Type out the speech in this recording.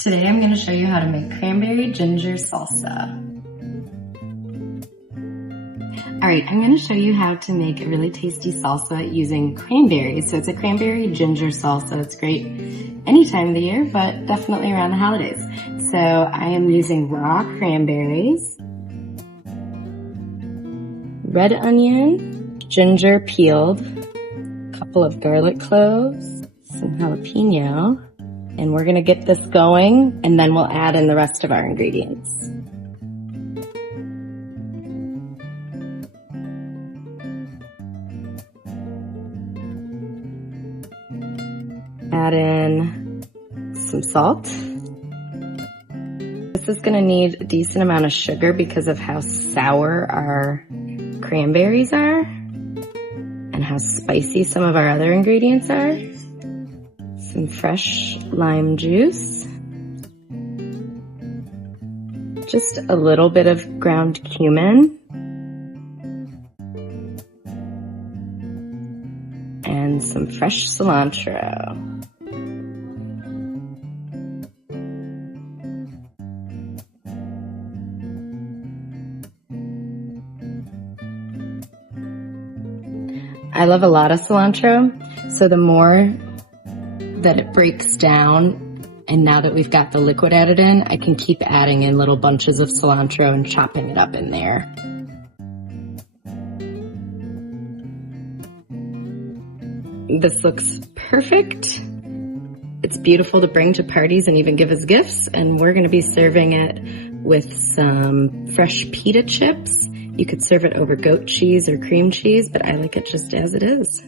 Today I'm going to show you how to make cranberry ginger salsa. Alright, I'm going to show you how to make a really tasty salsa using cranberries. So it's a cranberry ginger salsa. It's great any time of the year, but definitely around the holidays. So I am using raw cranberries, red onion, ginger peeled, a couple of garlic cloves, some jalapeno, and we're gonna get this going and then we'll add in the rest of our ingredients. Add in some salt. This is gonna need a decent amount of sugar because of how sour our cranberries are and how spicy some of our other ingredients are. Some fresh lime juice, just a little bit of ground cumin, and some fresh cilantro. I love a lot of cilantro, so the more that it breaks down, and now that we've got the liquid added in, I can keep adding in little bunches of cilantro and chopping it up in there. This looks perfect. It's beautiful to bring to parties and even give as gifts, and we're going to be serving it with some fresh pita chips. You could serve it over goat cheese or cream cheese, but I like it just as it is.